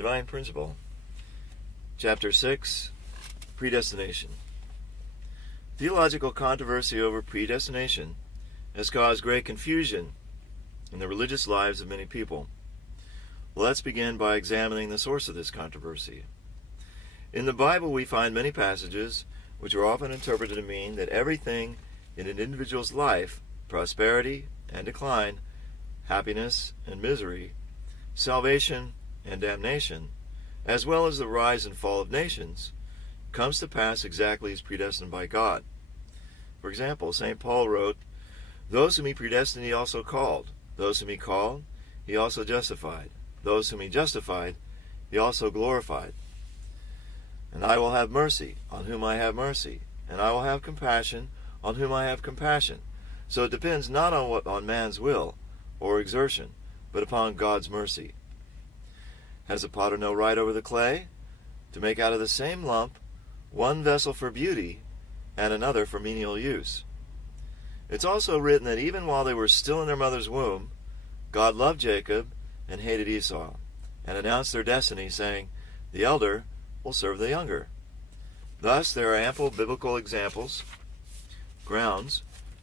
Divine Principle. Chapter 6, Predestination. Theological controversy over predestination has caused great confusion in the religious lives of many people. Let's begin by examining the source of this controversy. In the Bible, we find many passages which are often interpreted to mean that everything in an individual's life, prosperity and decline, happiness and misery, salvation and damnation, as well as the rise and fall of nations, comes to pass exactly as predestined by God. For example, St. Paul wrote, "Those whom he predestined he also called. Those whom he called, he also justified. Those whom he justified, he also glorified. And I will have mercy on whom I have mercy, and I will have compassion on whom I have compassion." So it depends not on man's will or exertion, but upon God's mercy. Has the potter no right over the clay to make out of the same lump one vessel for beauty and another for menial use? It's also written that even while they were still in their mother's womb, God loved Jacob and hated Esau, and announced their destiny, saying, "The elder will serve the younger." Thus, there are ample biblical grounds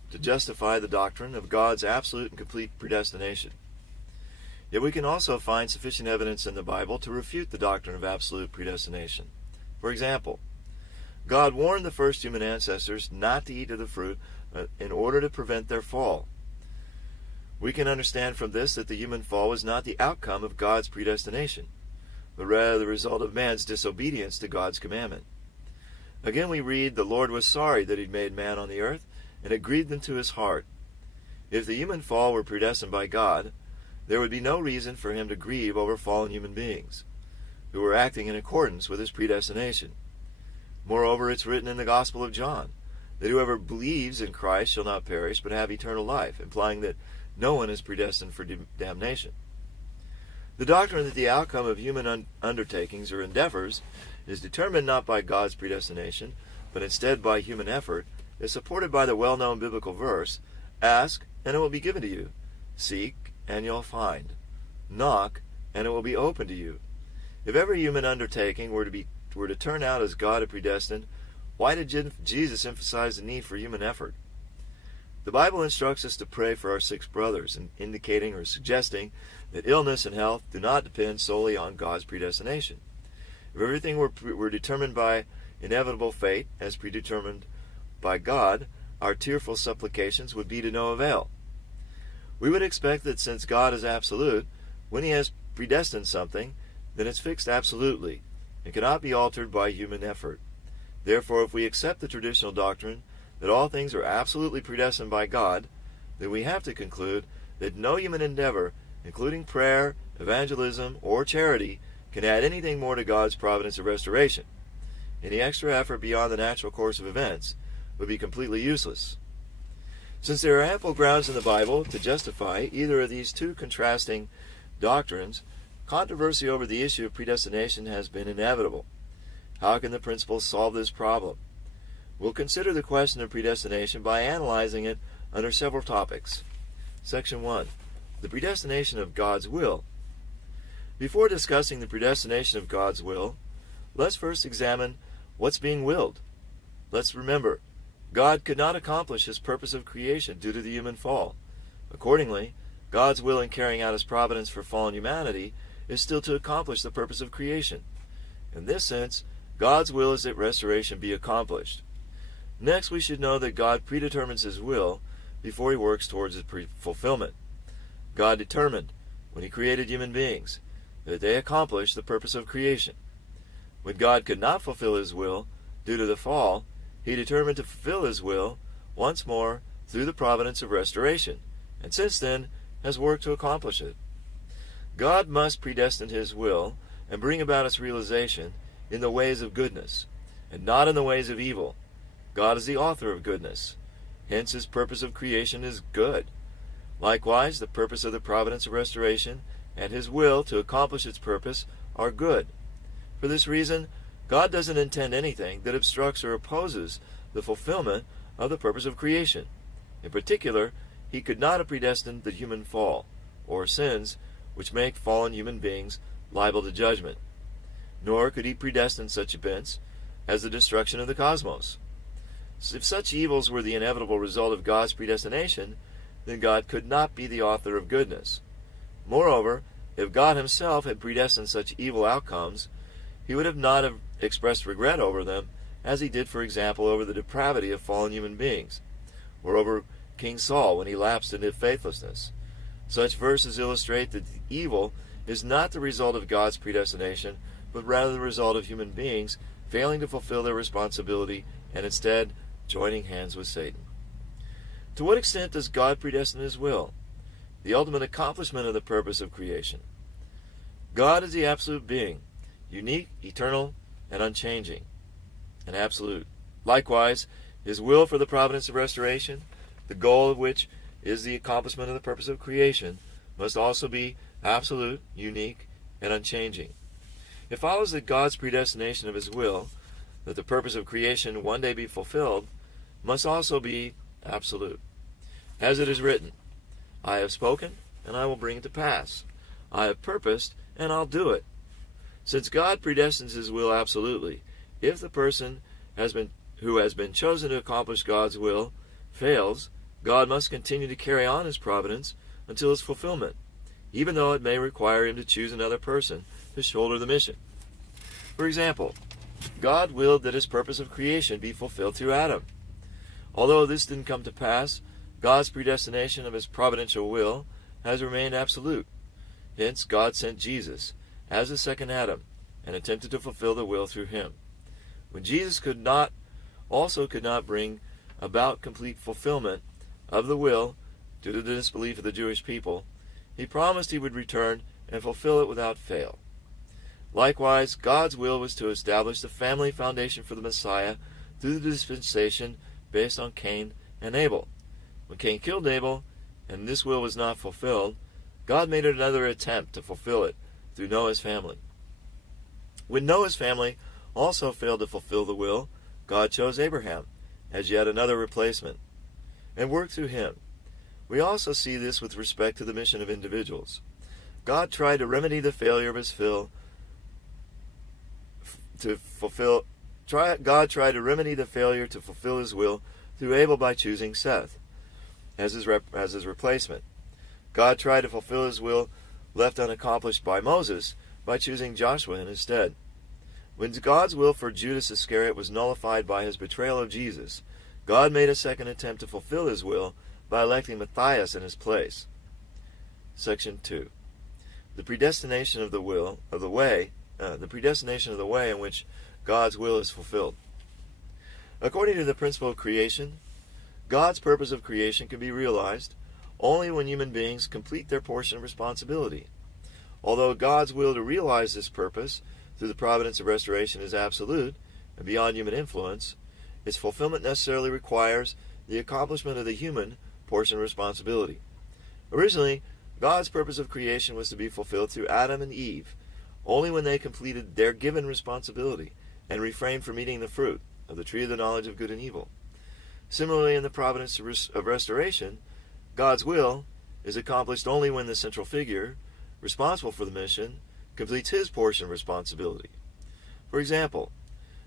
to justify the doctrine of God's absolute and complete predestination. Yet we can also find sufficient evidence in the Bible to refute the doctrine of absolute predestination. For example, God warned the first human ancestors not to eat of the fruit in order to prevent their fall. We can understand from this that the human fall was not the outcome of God's predestination, but rather the result of man's disobedience to God's commandment. Again we read, "The Lord was sorry that he'd made man on the earth, and it grieved him to his heart." If the human fall were predestined by God, there would be no reason for him to grieve over fallen human beings, who were acting in accordance with his predestination. Moreover, it's written in the Gospel of John, that whoever believes in Christ shall not perish, but have eternal life, implying that no one is predestined for damnation. The doctrine that the outcome of human undertakings or endeavors is determined not by God's predestination, but instead by human effort, is supported by the well-known biblical verse, "Ask, and it will be given to you. Seek, and you'll find. Knock, and it will be opened to you." If every human undertaking were to turn out as God had predestined, why did Jesus emphasize the need for human effort? The Bible instructs us to pray for our sick brothers, indicating or suggesting that illness and health do not depend solely on God's predestination. If everything were determined by inevitable fate, as predetermined by God, our tearful supplications would be to no avail. We would expect that since God is absolute, when he has predestined something, then it's fixed absolutely and cannot be altered by human effort. Therefore, if we accept the traditional doctrine that all things are absolutely predestined by God, then we have to conclude that no human endeavor, including prayer, evangelism, or charity, can add anything more to God's providence of restoration. Any extra effort beyond the natural course of events would be completely useless. Since there are ample grounds in the Bible to justify either of these two contrasting doctrines, controversy over the issue of predestination has been inevitable. How can the principle solve this problem? We'll consider the question of predestination by analyzing it under several topics. Section 1. The predestination of God's will. Before discussing the predestination of God's will, let's first examine what's being willed. Let's remember, God could not accomplish his purpose of creation due to the human fall. Accordingly, God's will in carrying out his providence for fallen humanity is still to accomplish the purpose of creation. In this sense, God's will is that restoration be accomplished. Next, we should know that God predetermines his will before he works towards its fulfillment. God determined, when he created human beings, that they accomplish the purpose of creation. When God could not fulfill his will due to the fall, he determined to fulfill his will once more through the providence of restoration, and since then has worked to accomplish it. God must predestine his will and bring about its realization in the ways of goodness, and not in the ways of evil. God is the author of goodness. Hence his purpose of creation is good. Likewise, the purpose of the providence of restoration and his will to accomplish its purpose are good. For this reason, God doesn't intend anything that obstructs or opposes the fulfillment of the purpose of creation. In particular, he could not have predestined the human fall, or sins which make fallen human beings liable to judgment. nor could he predestine such events as the destruction of the cosmos. If such evils were the inevitable result of God's predestination, then God could not be the author of goodness. Moreover, if God himself had predestined such evil outcomes, he would not have expressed regret over them, as he did, for example, over the depravity of fallen human beings, or over King Saul when he lapsed into faithlessness. Such verses illustrate that the evil is not the result of God's predestination, but rather the result of human beings failing to fulfill their responsibility and instead joining hands with Satan. To what extent does God predestine his will? The ultimate accomplishment of the purpose of creation. God is the absolute being, unique, eternal, and unchanging, and absolute. Likewise, his will for the providence of restoration, the goal of which is the accomplishment of the purpose of creation, must also be absolute, unique, and unchanging. It follows that God's predestination of his will, that the purpose of creation one day be fulfilled, must also be absolute. As it is written, I have spoken, and I will bring it to pass. I have purposed, and I'll do it. Since God predestines his will absolutely, if the person who has been chosen to accomplish God's will fails, God must continue to carry on his providence until its fulfillment, even though it may require him to choose another person to shoulder the mission. For example, God willed that his purpose of creation be fulfilled through Adam. Although this didn't come to pass, God's predestination of his providential will has remained absolute. Hence, God sent Jesus as the second Adam and attempted to fulfill the will through him. When Jesus could not bring about complete fulfillment of the will due to the disbelief of the Jewish people, he promised he would return and fulfill it without fail. Likewise, God's will was to establish the family foundation for the Messiah through the dispensation based on Cain and Abel. When Cain killed Abel, and this will was not fulfilled, God made another attempt to fulfill it through Noah's family. When Noah's family also failed to fulfill the will, God chose Abraham as yet another replacement and worked through him. We also see this with respect to the mission of individuals. God tried to remedy the failure of his will to fulfill his will through Abel by choosing Seth as his replacement. God tried to fulfill his will left unaccomplished by Moses by choosing Joshua in his stead. When God's will for Judas Iscariot was nullified by his betrayal of Jesus, God made a second attempt to fulfill his will by electing Matthias in his place. Section 2. The predestination of the way in which God's will is fulfilled. According to the principle of creation, God's purpose of creation can be realized only when human beings complete their portion of responsibility. Although God's will to realize this purpose through the providence of restoration is absolute and beyond human influence, its fulfillment necessarily requires the accomplishment of the human portion of responsibility. Originally, God's purpose of creation was to be fulfilled through Adam and Eve, only when they completed their given responsibility and refrained from eating the fruit of the tree of the knowledge of good and evil. Similarly, in the providence of restoration, God's will is accomplished only when the central figure, responsible for the mission, completes his portion of responsibility. For example,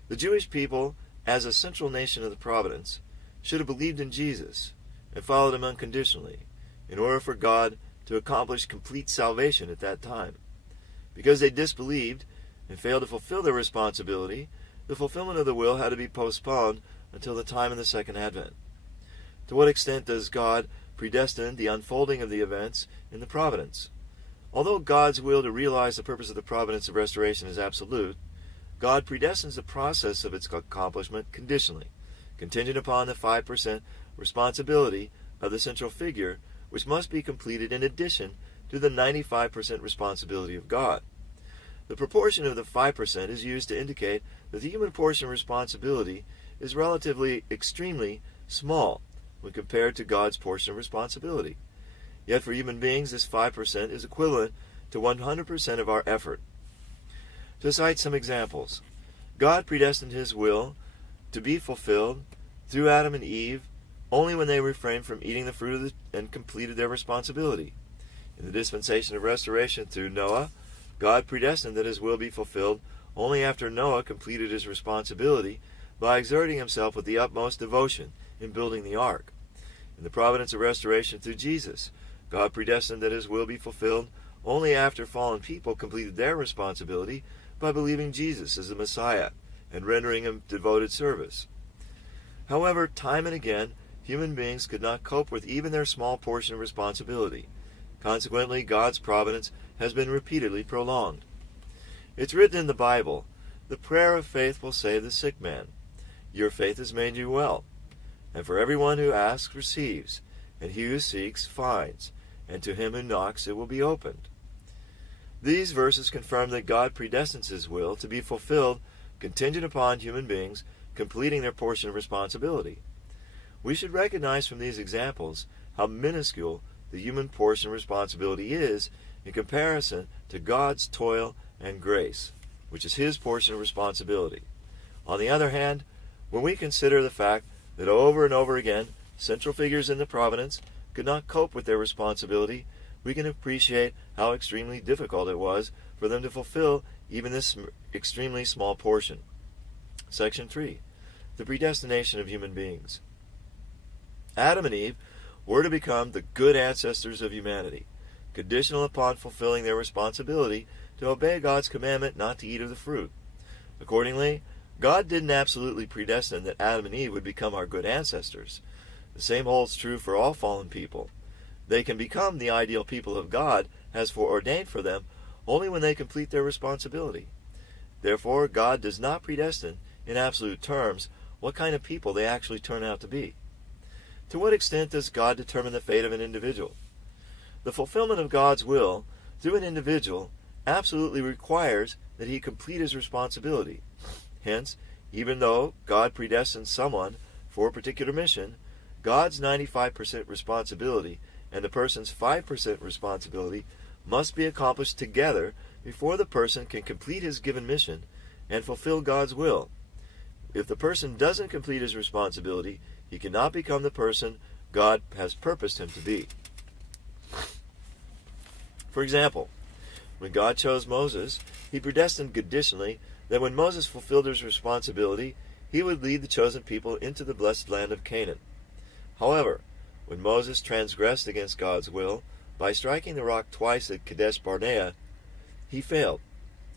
the Jewish people, as a central nation of the providence, should have believed in Jesus and followed him unconditionally in order for God to accomplish complete salvation at that time. Because they disbelieved and failed to fulfill their responsibility, the fulfillment of the will had to be postponed until the time of the second advent. To what extent does God predestine the unfolding of the events in the providence? Although God's will to realize the purpose of the providence of restoration is absolute, God predestines the process of its accomplishment conditionally, contingent upon the 5% responsibility of the central figure, which must be completed in addition to the 95% responsibility of God. The proportion of the 5% is used to indicate that the human portion of responsibility is relatively extremely small when compared to God's portion of responsibility. Yet for human beings, this 5% is equivalent to 100% of our effort. To cite some examples, God predestined his will to be fulfilled through Adam and Eve only when they refrained from eating the fruit and completed their responsibility. In the dispensation of restoration through Noah, God predestined that his will be fulfilled only after Noah completed his responsibility by exerting himself with the utmost devotion in building the ark. In the providence of restoration through Jesus, God predestined that his will be fulfilled only after fallen people completed their responsibility by believing Jesus as the Messiah and rendering him devoted service. However, time and again, human beings could not cope with even their small portion of responsibility. Consequently, God's providence has been repeatedly prolonged. It's written in the Bible, "The prayer of faith will save the sick man. Your faith has made you well. And for everyone who asks receives, and he who seeks finds, and to him who knocks it will be opened." These verses confirm that God predestines his will to be fulfilled contingent upon human beings completing their portion of responsibility. We should recognize from these examples how minuscule the human portion of responsibility is in comparison to God's toil and grace, which is his portion of responsibility. On the other hand, when we consider the fact that over and over again central figures in the providence could not cope with their responsibility, we can appreciate how extremely difficult it was for them to fulfill even this extremely small portion. Section 3. The predestination of human beings. Adam and Eve were to become the good ancestors of humanity, conditional upon fulfilling their responsibility to obey God's commandment not to eat of the fruit. Accordingly, God didn't absolutely predestine that Adam and Eve would become our good ancestors. The same holds true for all fallen people. They can become the ideal people of God as foreordained for them only when they complete their responsibility. Therefore, God does not predestine, in absolute terms, what kind of people they actually turn out to be. To what extent does God determine the fate of an individual? The fulfillment of God's will through an individual absolutely requires that he complete his responsibility. Hence, even though God predestines someone for a particular mission, God's 95% responsibility and the person's 5% responsibility must be accomplished together before the person can complete his given mission and fulfill God's will. If the person doesn't complete his responsibility, he cannot become the person God has purposed him to be. For example, when God chose Moses, he predestined conditionally that when Moses fulfilled his responsibility, he would lead the chosen people into the blessed land of Canaan. However, when Moses transgressed against God's will by striking the rock twice at Kadesh Barnea, he failed.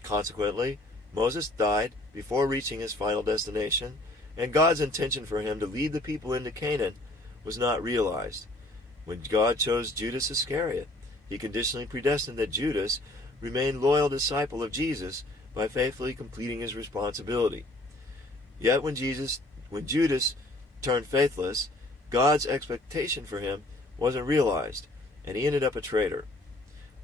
Consequently, Moses died before reaching his final destination, and God's intention for him to lead the people into Canaan was not realized. When God chose Judas Iscariot, he conditionally predestined that Judas remain loyal disciple of Jesus by faithfully completing his responsibility. Yet when Judas turned faithless, God's expectation for him wasn't realized, and he ended up a traitor.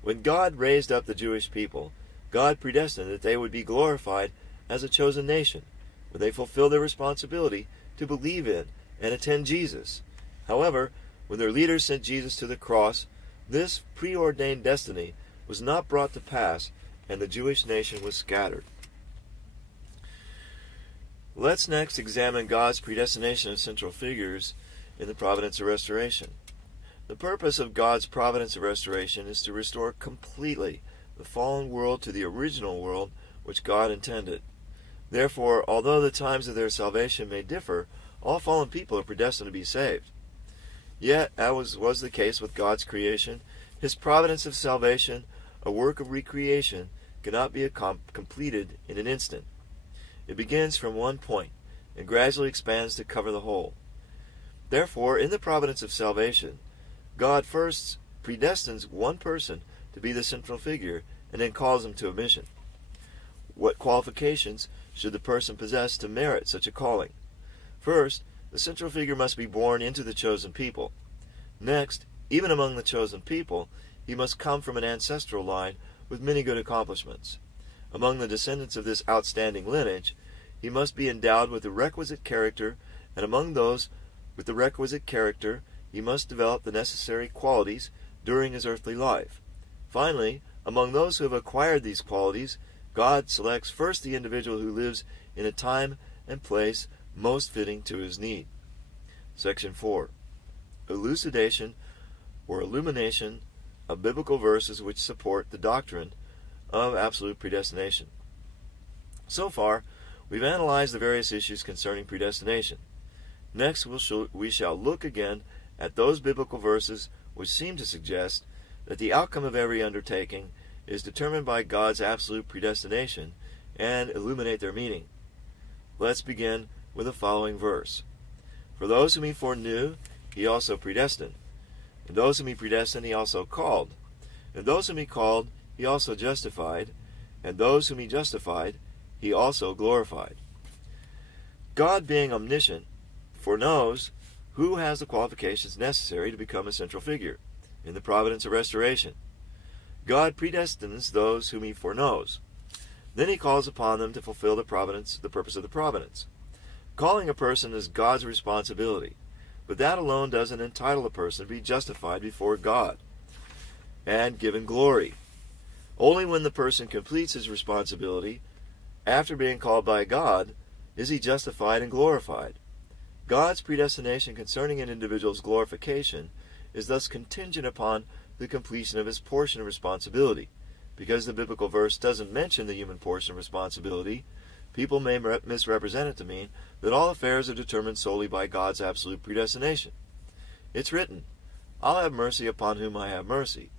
When God raised up the Jewish people, God predestined that they would be glorified as a chosen nation when they fulfilled their responsibility to believe in and attend Jesus. However, when their leaders sent Jesus to the cross, this preordained destiny was not brought to pass, and the Jewish nation was scattered. Let's next examine God's predestination of central figures in the providence of restoration. The purpose of God's providence of restoration is to restore completely the fallen world to the original world which God intended. Therefore, although the times of their salvation may differ, all fallen people are predestined to be saved. Yet, as was the case with God's creation, his providence of salvation, a work of recreation, cannot be completed in an instant. It begins from one point and gradually expands to cover the whole. Therefore, in the providence of salvation, God first predestines one person to be the central figure and then calls him to a mission. What qualifications should the person possess to merit such a calling? First, the central figure must be born into the chosen people. Next, even among the chosen people, he must come from an ancestral line with many good accomplishments. Among the descendants of this outstanding lineage, he must be endowed with the requisite character, and among those with the requisite character, he must develop the necessary qualities during his earthly life. Finally, among those who have acquired these qualities, God selects first the individual who lives in a time and place most fitting to his need. Section 4. Elucidation or illumination of biblical verses which support the doctrine of absolute predestination. So far, we've analyzed the various issues concerning predestination. Next, we shall look again at those biblical verses which seem to suggest that the outcome of every undertaking is determined by God's absolute predestination and illuminate their meaning. Let's begin with the following verse. For those whom he foreknew, he also predestined. And those whom he predestined, he also called. And those whom he called, he also justified. And those whom he justified, he also glorified. God, being omniscient, foreknows who has the qualifications necessary to become a central figure in the providence of restoration. God predestines those whom he foreknows. Then he calls upon them to fulfill the purpose of the providence. Calling a person is God's responsibility, but that alone doesn't entitle a person to be justified before God and given glory. Only when the person completes his responsibility, after being called by God, is he justified and glorified. God's predestination concerning an individual's glorification is thus contingent upon the completion of his portion of responsibility. Because the biblical verse doesn't mention the human portion of responsibility, people may misrepresent it to mean that all affairs are determined solely by God's absolute predestination. It's written, I'll have mercy upon whom I have mercy,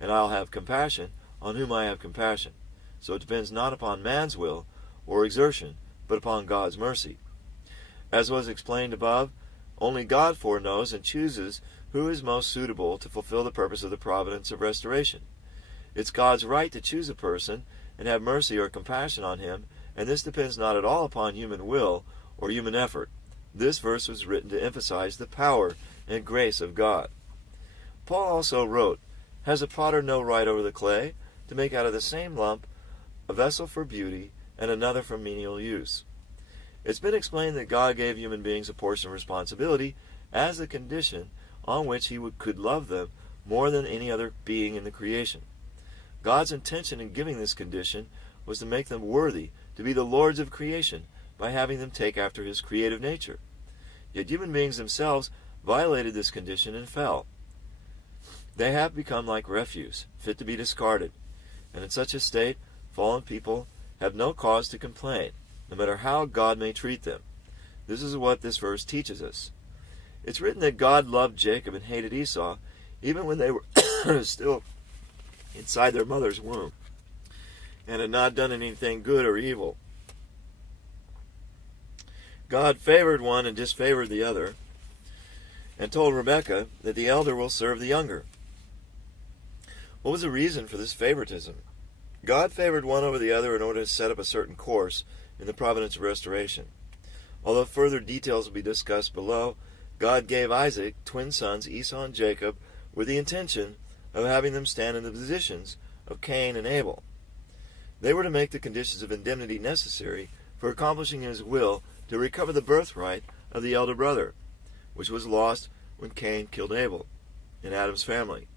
and I'll have compassion on whom I have compassion. So it depends not upon man's will or exertion, but upon God's mercy. As was explained above, only God foreknows and chooses who is most suitable to fulfill the purpose of the providence of restoration. It's God's right to choose a person and have mercy or compassion on him, and this depends not at all upon human will or human effort. This verse was written to emphasize the power and grace of God. Paul also wrote, Has a potter no right over the clay, to make out of the same lump a vessel for beauty and another for menial use? It's been explained that God gave human beings a portion of responsibility as the condition on which he could love them more than any other being in the creation. God's intention in giving this condition was to make them worthy to be the lords of creation by having them take after his creative nature. Yet human beings themselves violated this condition and fell. They have become like refuse, fit to be discarded, and in such a state, fallen people have no cause to complain, no matter how God may treat them. This is what this verse teaches us. It's written that God loved Jacob and hated Esau, even when they were still inside their mother's womb, and had not done anything good or evil. God favored one and disfavored the other, and told Rebekah that the elder will serve the younger. What was the reason for this favoritism? God favored one over the other in order to set up a certain course in the providence of restoration. Although further details will be discussed below, God gave Isaac twin sons, Esau and Jacob, with the intention of having them stand in the positions of Cain and Abel. They were to make the conditions of indemnity necessary for accomplishing his will to recover the birthright of the elder brother, which was lost when Cain killed Abel in Adam's family.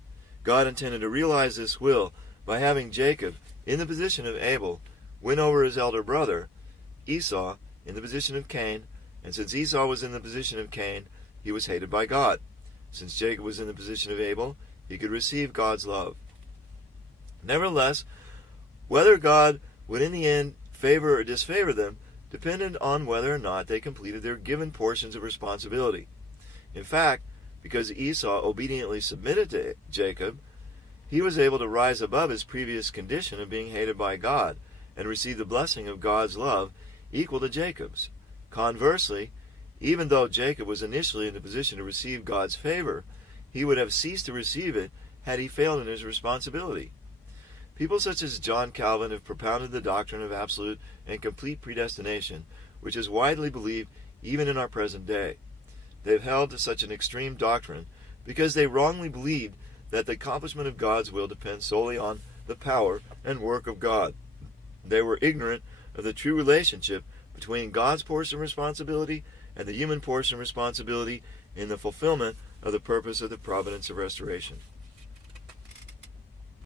God intended to realize this will by having Jacob, in the position of Abel, win over his elder brother, Esau, in the position of Cain, and since Esau was in the position of Cain, he was hated by God. Since Jacob was in the position of Abel, he could receive God's love. Nevertheless, whether God would in the end favor or disfavor them depended on whether or not they completed their given portions of responsibility. In fact, because Esau obediently submitted to Jacob, he was able to rise above his previous condition of being hated by God and receive the blessing of God's love equal to Jacob's. Conversely, even though Jacob was initially in the position to receive God's favor, he would have ceased to receive it had he failed in his responsibility. People such as John Calvin have propounded the doctrine of absolute and complete predestination, which is widely believed even in our present day. They have held to such an extreme doctrine because they wrongly believed that the accomplishment of God's will depends solely on the power and work of God. They were ignorant of the true relationship between God's portion of responsibility and the human portion of responsibility in the fulfillment of the purpose of the providence of restoration.